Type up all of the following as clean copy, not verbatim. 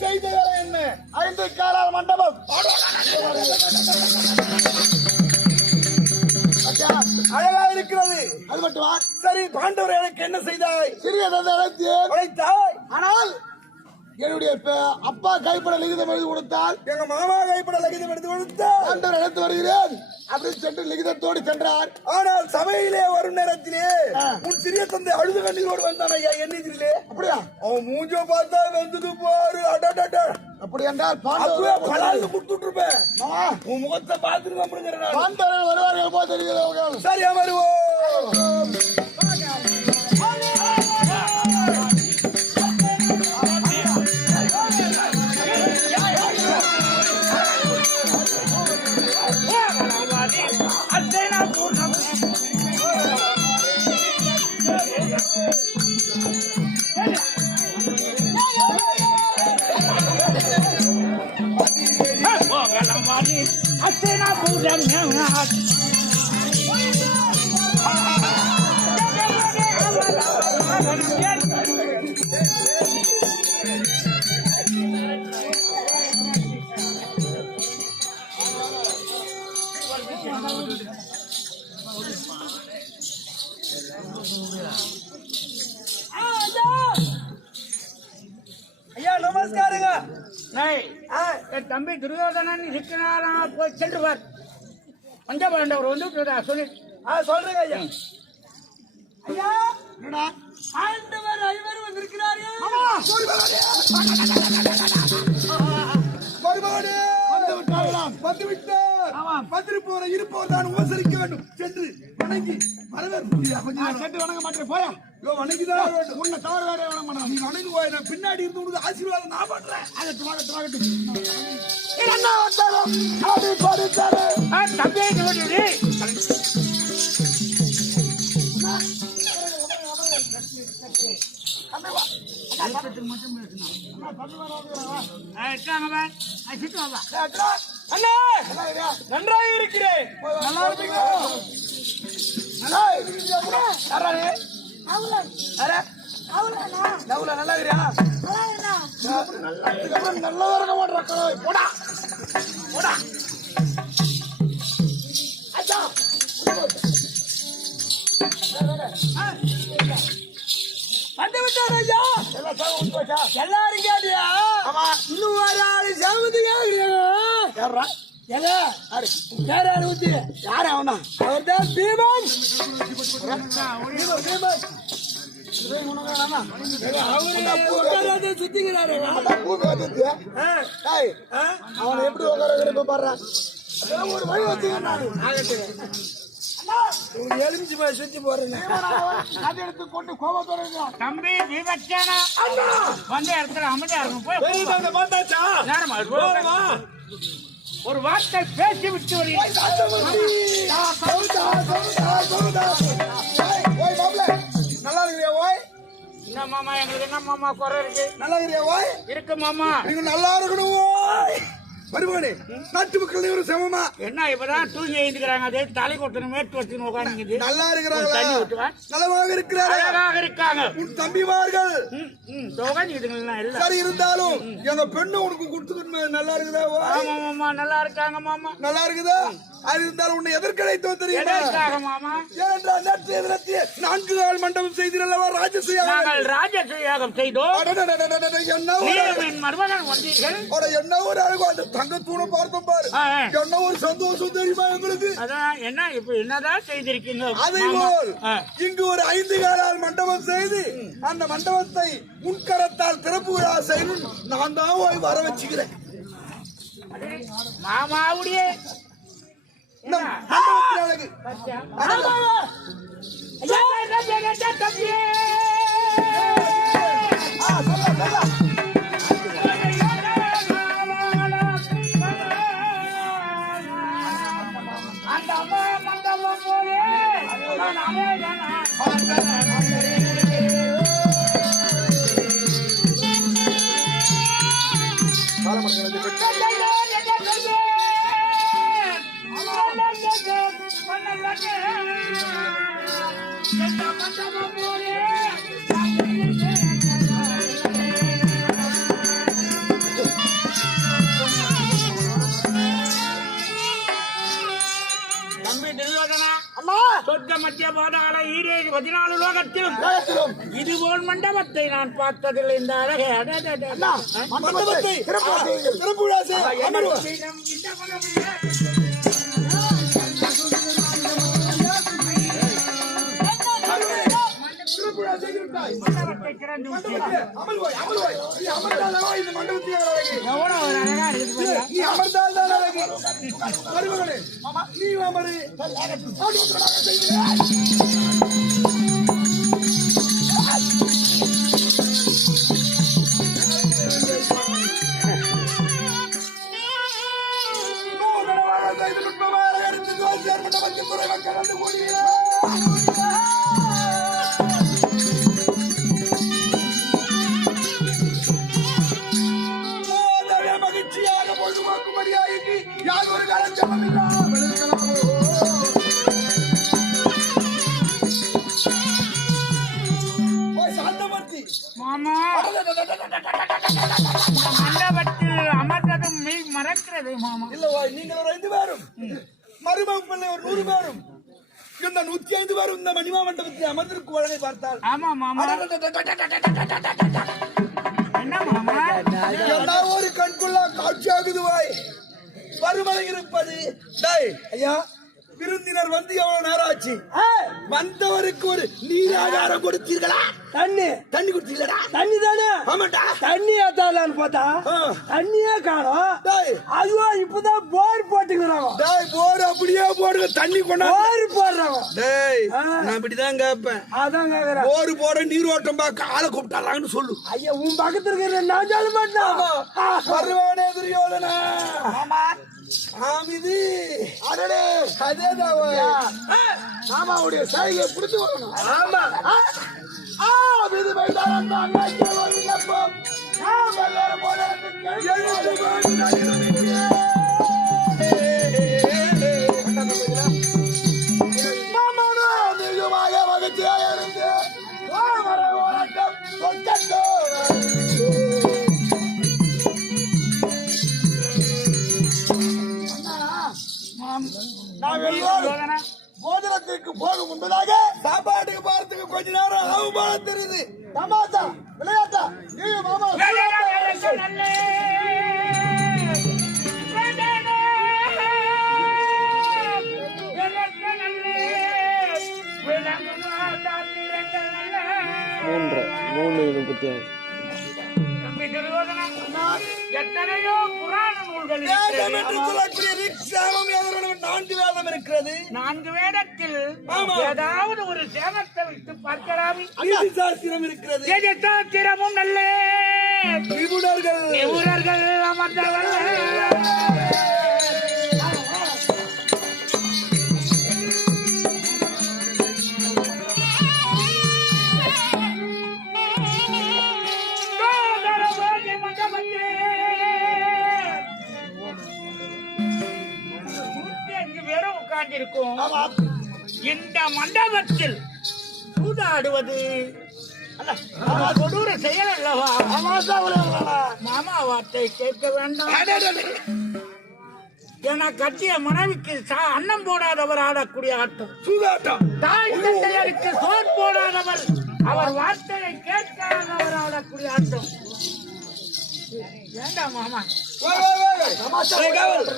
செய்த வேலை என்ன? 5 காலால் மண்டபம் அழகா இருக்கிறது. அது மட்டுமா? சரி, பாண்டவர் எனக்கு என்ன செய்தாய்? சிறிய உழைத்தாய். ஆனால் என்னுடைய அப்பா கைப்பட லிகிதம் எழுதி கொடுத்தால், எங்க மாமா கைப்பட லிகிதம் எடுத்து கொடுத்தால் பாண்டவர் எடுத்து வருகிறேன் அப்படின்னு சென்று லிகிதத்தோடு சென்றார். ஆனால் சபையிலே வரும் நேரத்திலே உன் சிறிய தந்தை அழுது கண்ணீரோடு வந்தான் ஐயா. என்னிலே அப்படியா? அவன் மூஞ்ச பார்த்தா வந்தது பாரு. அப்படி என்றால் பாண்டவர் கொடுத்துட்டு இருப்பேன். உன் முகத்தை பார்த்துட்டு பாண்டவர் வருவார்கள் போது தெரிகிறது. சரியா வருவோம். ஐயா நமஸ்காரங்க. என் தம்பி துரியோதனன் இருக்கிறாரா? போய் சென்று பார். பஞ்சபாண்டவர் வந்து சொல்லி சொல்றேங்க ஐயா. ஐயா ஆண்டவர் ஐவர் வந்திருக்கிறார்கள். வந்திருப்போர இருப்போர் தான் உபசரிக்க வேண்டும். சென்று வணங்கி வரவேற்பு. சென்று வணங்க மாட்டேன் போயா. வணங்கிதான் உன்னை தவறு வேற வணங்க மாட்டேன். நீ வணங்கி போய் நான் பின்னாடி இருந்து உனக்கு ஆசீர்வாதம் நான் பண்றேன். நன்றாக இருக்கிறேன். நல்லா இருப்பீங்க. நல்லா இருக்கிறியா? நல்லா இருக்க மாட்டேன். போடா போடா. வந்து விட்டார் ஐயா. எல்லாரும் கேட்டியா? இன்னும் ஒரு ஆளு யாரு அவனா? அவர் தான் பீமன். சுத்திக்கிறாரு. அவனை எப்படி உட்கார பாடுறான். ஒரு வழி வச்சுக்கிறேன். எலுமிச்சு போய் சுத்தி போறேன். எடுத்து கொண்டு கோபத்தோட தம்பி விவச்சனா வந்த இடத்துல அமைதியா இருக்கும். ஒரு வார்த்தை பேசி விட்டு நல்லா இருக்கிறியா? ஓய் என்ன மாமா, எங்களுக்கு என்ன மாமா குறை இருக்கு? நல்லா இருக்கிறியா? ஓய் இருக்கு மாமா. நீங்க நல்லா இருக்கணும். ஓய் வருவானே நாட்டு மக்கள் ஒரு சமமா என்ன இப்பதான் தூங்கி எழுந்துக்கிறாங்க. அதே தலை கொட்டணும் மேட்டு வச்சு உட்காந்து நல்லா இருக்கிறாங்க. நலமாக இருக்கிறாங்க. அழகாக இருக்காங்க. உன் தம்பிமார்கள் சரி இருந்தாலும் எங்க பெண்ணு உனக்கு கொடுத்துக்கணுமே. நல்லா இருக்குதா? மாமா நல்லா இருக்காங்க மாமா. நல்லா இருக்குதா? அது இருந்தாலும் உன்னை எதற்கழைத்தோ தெரியுமா? மாமா ஏனென்றால் நேற்றைய தினத்திலே 4 நாள் மண்டபம் செய்தீரல்லவா? ராஜசூயாகம் செய்தோம். என்ன ஒரு அழகு. அந்த தங்கத்தூணை பார்த்தோம் பாரு. என்ன ஒரு சந்தோஷம் தெரியுமா எங்களுக்கு? என்ன இப்ப என்னதான் செய்திருக்கீங்க? அதை போல் இங்கு ஒரு 5 காலால் மண்டபம் செய்து அந்த மண்டபத்தை முன்கரத்தால் திறப்பு விழா செய்யணும். நான் தான் போய் வர வச்சுக்கிறேன். மாமாவுடைய அழகு அந்த எந்த மண்டபம் போலே தம்பி துரியோதனா, அம்மா சொர்க்க மத்திய பாதாள ஈரேழு 14 லோகத்திலும் இதுபோல் மண்டபத்தை நான் பார்த்ததில்லை. இந்த அழகே அண்ணா மண்டபத்தை திறப்பு விழா செய். அமர்வு. இந்த மண்டபம் திறப்பு விழா செய்கிறாய். மண்டபத்தை திறந்து விட்டீர்கள். அமர்வாய் அமர்வாய். நீ அமர்ந்தால் இந்த மண்டபத்தில் அழகு. எவ்வளவு ஒரு அழகா இருக்குது பாருங்க. நீ அமர்ந்தால் தான் அழகு. மருமகனே நீ அமரு. மகிழ்ச்சியாக பொழுதுமாக்கும்படியாக யார் ஒரு காலம் சாந்தமூர்த்தி மாமா, மண்டபத்தில் அமர்ந்ததும் மெய் மறக்கிறது மாமா. இல்லவா நீங்கள் ஒரு 5 பேரும் மருமகன் பிள்ளை ஒரு 100 பேரும் இந்த 105 பேரும் இந்த மணிமா மண்டபத்தில் அமர்ந்திருக்கு வழங்கை பார்த்தால் ஆமா மாமா. என்ன மாமா? எல்லா ஒரு கண்குள்ளா காட்சியாகுதுவாய் பருமலை இருப்பது. டேய் ஐயா, விருந்தினர் வந்து எவ்வளவு நேரம் ஆச்சு? வந்தவருக்கு ஒரு நீர் ஆகாரம் கொடுத்தீர்களா? தண்ணி கொடுத்தீங்களா? தண்ணி தானே. ஆமாண்டா, தண்ணி ஏத்தாலான்னு பார்த்தா தண்ணியே காணோம். ஐயோ இப்பதான் போர் போட்டுக்கிறாங்க. டேய் போர் அப்படியே போடுங்க, தண்ணி கொண்டா போர் போடுறாங்க. டேய் நான் இப்படிதான் கேட்பேன். அதான் கேக்குறேன். போர் போட நீர் ஓட்டம் பார்க்க ஆளை கூப்பிட்டாங்கன்னு சொல்லு. ஐயா உன் பக்கத்துல இருக்கிற நான் சொல்ல மாட்டேன். வருவானே துரியோதனா. ஆமிதி அடடே அதேதான். ஆமா உடைய சாயியை புடிச்சு வரணும். ஆமா இது மைதானம் தான் விண்ணப்பம். நிஜமாக மகிழ்ச்சியாக இருந்து போதனத்திற்கு போகும் முன்பதாக சாப்பாட்டுக்கு போறதுக்கு கொஞ்ச நேரம் ஆகும் போல தெரியுது. தமாசா விளையாட்டா நீ மாமா எத்தனையோ புராண நூல்கள் இருக்கிறது. 4 வேதத்தில் ஏதாவது ஒரு சேமத்தை விட்டு பார்க்கலாமே. சாஸ்திரம் இருக்கிறது. சாஸ்திரமும் நல்ல நிபுணர்கள் அமர்ந்தவர்கள். இருக்கும் இந்த மண்டபத்தில் சூதாடுவது கொடூர செயல் அல்லவா? மாமா வார்த்தை கேட்க வேண்டாம். என கட்டிய மனைவிக்கு அன்னம் போடாதவர் ஆடக்கூடிய ஆட்டம் சூதாட்டம். தாய் தந்தையருக்கு சோர் போடாதவர் அவர் வார்த்தையை கேட்காதவர் ஆடக்கூடிய ஆட்டம். வேண்டாம் மாமா.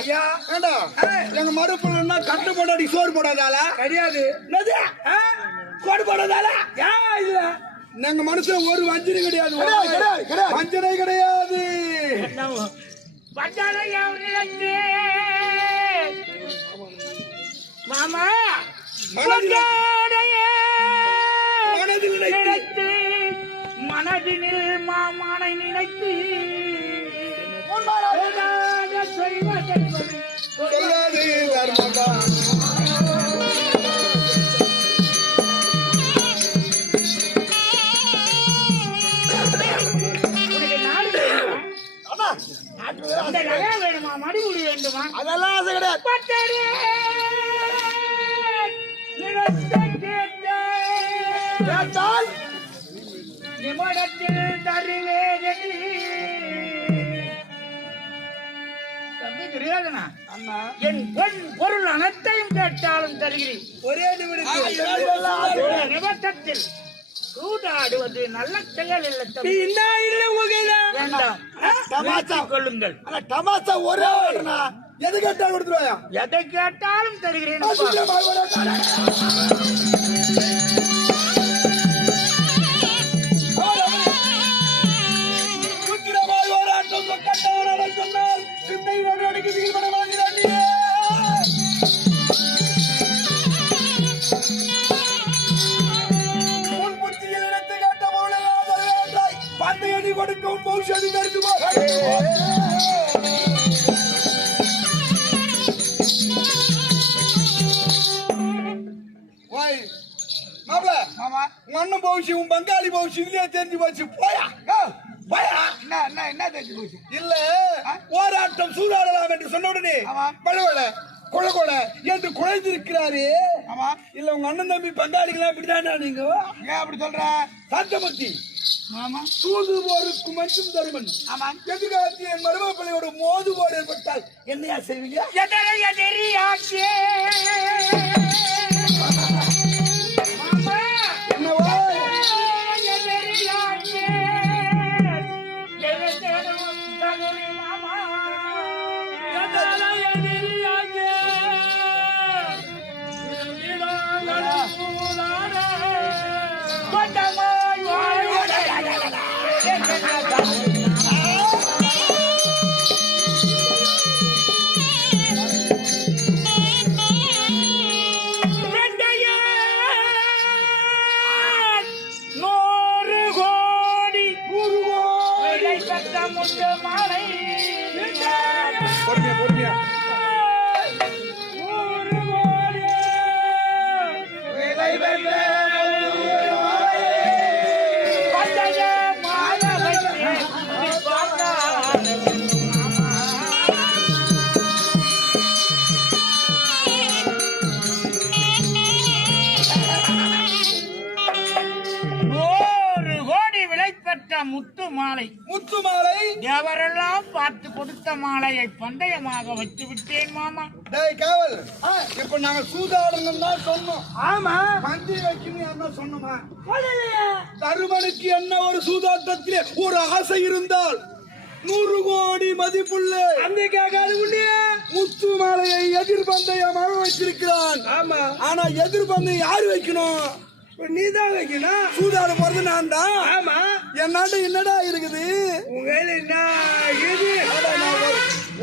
ஐயா எங்க மறுப்புலன்னா கட்டு போடாடி சோறு போடாதால கிடையாது. சோறு போடாதால இல்ல நாங்க மனுஷன் ஒரு வஞ்சனை கிடையாது. வஞ்சனை கிடையாது. மாமா மனதினில் மாமானை நினைத்து சொல்லாது தர்மதா. வேணுமா? மடிமுடி வேண்டுமா? அதெல்லாம் ஆசை கிடையாது. கேட்டால் நிமிடத்தில் தருவேனடி. தம்பி துரியோதனா, அண்ணா என் பொன் பொருள் அனைத்தையும் கேட்டாலும் தருகிறேன். ஒரே நிமிடத்தில் ஒரு நிமிடத்தில் சூதாடுவது நல்ல செயல் இல்லை நீ தம்பி. என்ன இல்லை உங்க கையில வேண்டாம், மாற்றிக் கொள்ளுங்கள். ஆனா டமாசா ஒரே ஓடுனா எது கேட்டாலும் கொடுத்துருவாயா? எதை கேட்டாலும் தருகிறேன். கொடுக்கும் பௌஷதி கருதுமா மாப்ள மாமா அண்ணன் பௌஷி உன் பங்காளி பௌஷி இல்லையா தெரிஞ்சு போச்சு. போயா போயா. என்ன தெரிஞ்சு போச்சு? இல்ல போராட்டம் சூதாடலாம் என்று சொன்ன உடனே ஆமா. பழவல கொல கொல என்று குழைந்திருக்கிறாரு. ஆமா இல்ல உங்க அண்ணன் தம்பி பங்காளிகளா இப்படிதானா நீங்க? ஏன் அப்படி சொல்ற? சாத்தமத்தி மாமா சூதுவோருக்கு மட்டும் தருமன். ஆமா எதிர்காலத்தில் என் மருமப்பிள்ளையோட மோதுவோடு ஏற்பட்டால் என்னையா செய்வீங்க? எதிரை எதிரியாச்சே. மாமா, என்னவா? எதிரியாச்சே. எதிர்த்தேனும் தகுதி மாமா. எதிரை எதிரியாச்சே. இருந்திடாமல் சூதாட. கொண்டமாய் வாழ்வதை. பொறுமையா பொறுமையா. முத்து மாலை முத்து மாலை எவரெல்லாம் பார்த்து கொடுத்த மாலையை பந்தயமாக வச்சு விட்டேன் மாமா. டேய் காவல், இப்ப நாங்க சூதாடணும் தான் சொன்னோம். ஆமா பந்தி வைக்கணும் என்ன சொன்னோமா? தருமனுக்கு என்ன ஒரு சூதாட்டத்திலே ஒரு ஆசை இருந்தால் 100 கோடி மதிப்புள்ள அந்த கேட்காது உண்டு. முத்து மாலையை எதிர்பந்தயமாக வச்சிருக்கிறான். ஆமா ஆனா எதிர்பந்தயம் யாரு வைக்கணும்? நீதான் வைக்கணும். சூதாட போறது நான் தான். ஆமா என் நாட்டு என்னடா இருக்குது? உங்க கையில என்ன இது? அட, நான்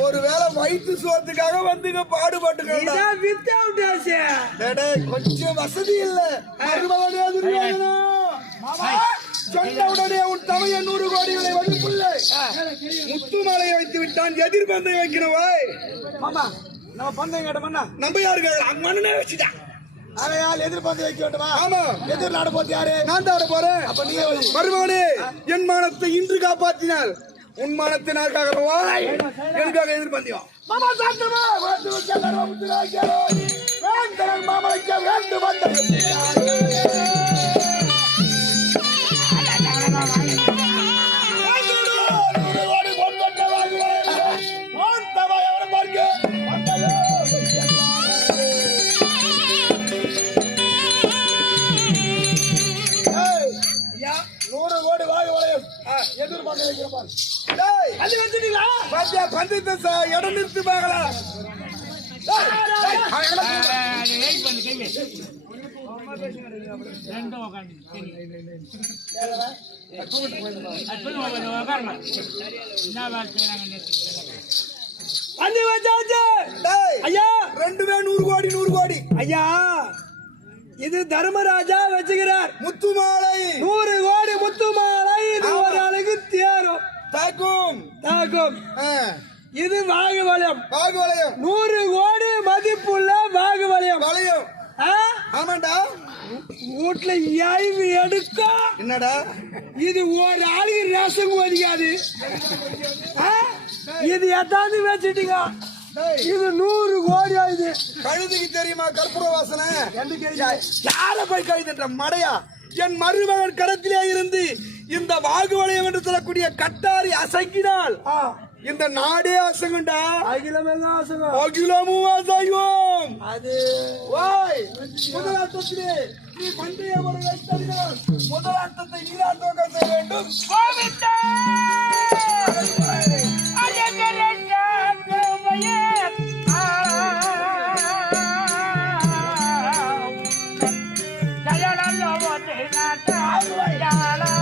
ஒரு வேளை வயிற்று சோத்துக்காக வந்துங்க பாடுபட்டுங்க. இதான் வித்தவுட் ஆசை. கொஞ்சம் வசதி இல்ல. மருமகனே துரியோதனா. சொன்னவுடனே உன் தமைய 100 கோடி விலை மதிப்புள்ள முத்து மாலையை வைத்து விட்டான். எதிர்பந்தயம் வைக்கணுவாய். மாமா நம்ம பந்தயம் கேட்டோம்னா நம்ம யாருக்கு மண்ணனே வச்சுட்டான். அதையால் எதிர்பார்த்து வைக்க வேண்டுமா? ஆமா. எதிர் நாடு போத்து யாரு? நான் தான் ஆட போறேன். அப்ப நீ மருமகனே, என் மானத்தை இன்று காப்பாற்றினால் உன் மானத்தை நான் காக்கிறவாய். எனக்காக எதிர்பந்தயம். மாமா சாத்தமா வாத்து வச்ச கர்வமுத்து ராஜ்யோ வேந்தன் மாமலைக்க வேண்டு வந்த இடம் நிறுத்து பார்க்கலாம். ஐயா 2 100 கோடி 100 கோடி. ஐயா இது தர்மராஜா வச்சுக்கிறார். முத்து மாலை 100 கோடி முத்து மாலை. இது ஒரு அழகு தேரும் தாக்கும் தாக்கும். இது வாகு வளையம். வாகு வளையம் 100 கோடி மதிப்புள்ள வாகு வளையம். வளையம். ஆமாண்டா. வீட்டுல ஐவு எடுக்கும். என்னடா இது ஒரு ஆளுக்கு ரசம் ஒதுக்காது. இது எத்தாந்து வச்சுட்டீங்க. இது 100 கோடி ஆகுது. கழுதுக்கு தெரியுமா கற்பூர வாசனை? யார போய் கழுதுன்ற மடையா? என் மருமகன் கரத்திலே இருந்து இந்த வாகுவலயம் என்று சொல்லக்கூடிய கட்டாரி அசைக்கினால் இந்த நாடே அசங்குண்டா. அகிலமெல்லாம் அசங்கும். அகிலமும் அசைவோம். அது ஓய், முதலாட்டத்திலே நீ பண்டைய முறையை தருகிறார். முதலாட்டத்தை நீதான் தோக்க செய்ய வேண்டும். கோவிந்தா! அழகரங்க கோவையே! ஜயலல்லோ ஒன்றை நாட்டால் வயாலா.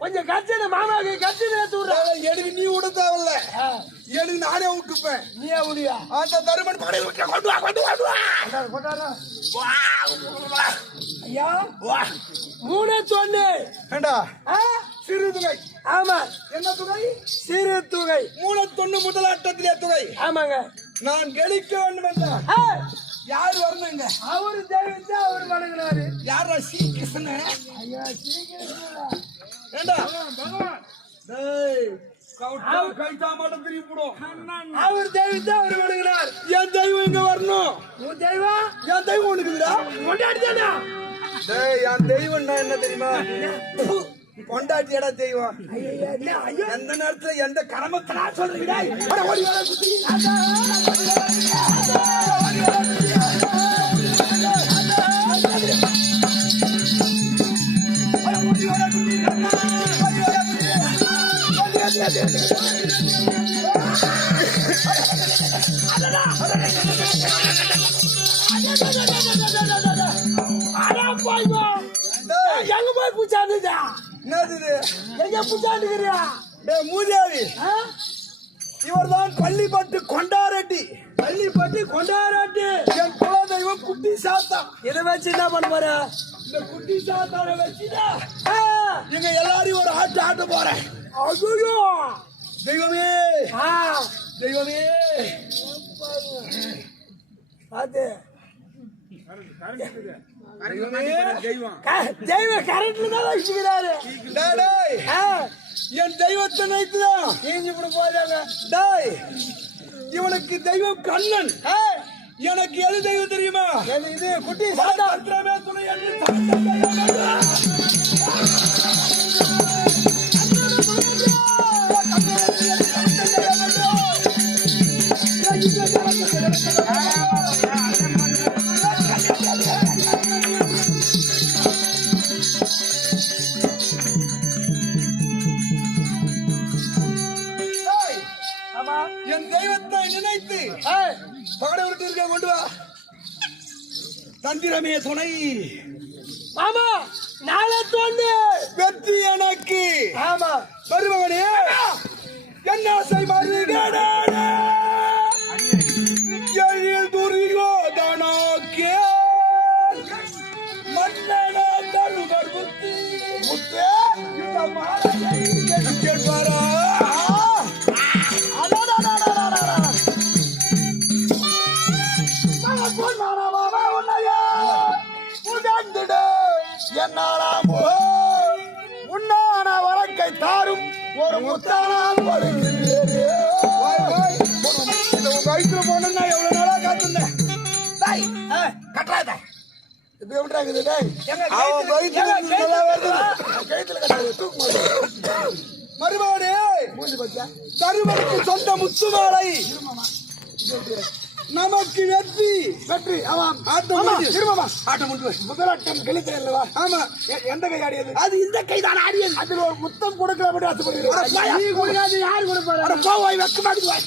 கொஞ்சம் கட்சின மாமாவுக்கு கட்சின எனக்கு நீ விட தேவையில்ல, எனக்கு நானே விட்டுப்பேன். நீ முடியா அந்த தருமன் படையில் விட்டு கொண்டு வா, கொண்டு வா, ஐயா 3 தொண்ணு ஏண்டா சிறு தொகை. ஆமா, என்ன தொகை? சிறு தொகை. 3 தொண்ணு முதலாட்டத்திலே தொகை. ஆமாங்க. நான் கெளிக்க வேண்டும் என்றால் யாரு வரணுங்க? அவரு தெய்வத்தை அவரு வணங்கினாரு. யாரா? ஸ்ரீ கிருஷ்ணன். ஐயா சீக்கிரம் ஏண்டா டேய் கைட்டா மாட்டம் திரும்பி போடும். அவர் தெய்வத்தை அவரு வணங்கினார். என் தெய்வம் இங்க வரணும். உன் தெய்வம் என் தெய்வம் உனக்குதுடா. கொண்டாடிதானா? டேய் என் தெய்வம் என்ன தெரியுமா? கொண்டாட்டியடா தெய்வம். ஐயோ எந்த நேரத்துல எந்த கரமத்தனா சொல்றீங்கடா? ஓடி வர குத்தி. எங்க போய் பூச்சாண்டுதா? என்னது இது? எங்க பூச்சாண்டுக்கிறியா? டேய் மூதேவி, இவர்தான் பள்ளிப்பட்டு கொண்டாரெட்டி. பள்ளிப்பட்டு கொண்டாராட்டி. என் குல தெய்வம் குட்டி சாத்தா. இதை வச்சு என்ன பண்ண போற? இந்த குட்டி சாத்தான வச்சுதான் எங்க எல்லாரையும் ஒரு ஆட்ட போறேன். ஐயோ தெய்வமே, தெய்வமே, அது தெய்வம் கரெக்ட்ல தான் வச்சுக்கிறாரு. டேய், என் தெய்வத்தை நினைத்துதான் நீங்க இப்படி போயிடாங்க. டேய், இவனுக்கு தெய்வம் கண்ணன், எனக்கு எது தெய்வம் தெரியுமா? இது குட்டி சாத்தா. மந்திரமே துணை என்று என் தெய்வத்தை நினைத்து பகடை விட்டு இருக்க கொண்டு வா. தந்திரமே துணை. ஆமா, நாளை தோண்டு வெற்றி எனக்கு. ஆமா, மருமகனே, என்ன செய்வார்கள்? எழில் துரியோதனோக்கே மன்னனா தருவர் புத்தி. முத்தே, இந்த மாலையை கேட்பாரா? உன்னான வழக்கை தாரும் ஒரு முத்தானால் வயிற்றுல போனா எவ்வளவு நாளா காத்துந்தேன். கட்டாத இப்ப எப்படிறாங்க? மருமகனே, தருமனுக்கு சொந்த முத்து மாலை நமக்கு வெற்றி வெற்றி ஆமாம் ஆட்டம் திரும்பமா ஆட்டம் முடிவு முதலாட்டம் கழித்தல்லவா ஆமா எந்த கை ஆடியது அது இந்த கை தான் ஆடியது அதுல ஒரு முத்தம் கொடுக்கல மட்டும் ஆசைப்படுகிறேன் யாரு கொடுப்பாரு வெக்க மாட்டேங்குவாய்